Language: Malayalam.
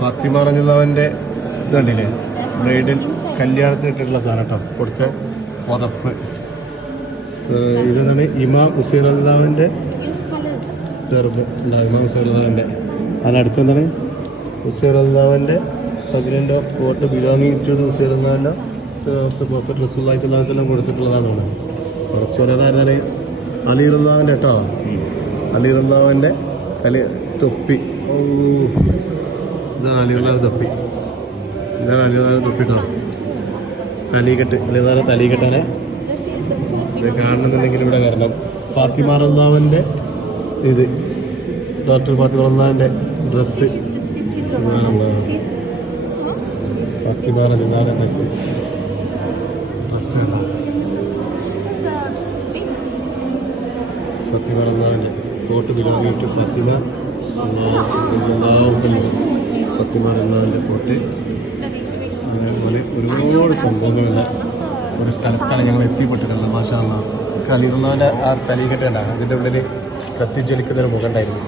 ഫാത്തിമ റഞ്ചിതാവിന്റെ ഇതുണ്ടല്ലേ? ബ്രൈഡിൽ കല്യാണത്തിന് ഇട്ടിട്ടുള്ള സാധനം കേട്ടോ. കൊടുത്ത പുതപ്പ് ഇതെന്താണ്? ഇമാം ഉസീർ അള്ളാവിന്റെ Use ചെറുപ്പ് ഉണ്ടാവും ഇമാം ഉസീർ അള്ളാവിന്റെ അതിനടുത്ത് എന്താണ്? ഉസീർ അള്ളാവിന്റെ pregnant of coat belonging to the ഉസീർ അള്ളാവിന്റെ ഓഫ് ദ പെർഫെക്റ്റ് റസൂല്ലായി സ്വല്ലാഹു വല്ലം കൊടുത്തിട്ടുള്ളതാണ് തോന്നുന്നത് കുറച്ച് അലി റല്ലാവിന്റെ കേട്ടോ. അലി റല്ലാവിന്റെ അലി തൊപ്പി. ഓ ഇതാണ് അലി തൊപ്പി. ഇതാണ് അലി തൊപ്പിട്ടാണ് തൊപ്പി കേട്ടോ തലീകെട്ട് അലി റല്ലാവിന്റെ തലീകെട്ടാണ്. ഇത് കാണണമെന്നുണ്ടെങ്കിൽ ഇവിടെ കാരണം ഫാത്തിമ റല്ലാവിന്റെ ഇത്. ഡോക്ടർ ഫാത്തിമ റല്ലാവിന്റെ ഡ്രസ്സ്? ഫാത്തിമ a ഫാത്തിമ റല്ലാവിന്റെ കോട്ട് ബിലോങ്ങിങ് ടു ഫാത്തിമ. റളിയല്ലാഹു അൻഹ. എന്നതിന്റെ കോട്ട് അതേപോലെ ഒരുപാട് സംഭവങ്ങളുണ്ട്. ഒരു സ്ഥലത്താണ് ഞങ്ങൾ എത്തിപ്പെട്ടിട്ടുള്ളത്. മാഷാ കലിറുന്നവന്റെ ആ കണ്ട അതിന്റെ ഉള്ളിൽ കത്തിജ്വലിക്കുന്ന മുഖമുണ്ടായിരുന്നു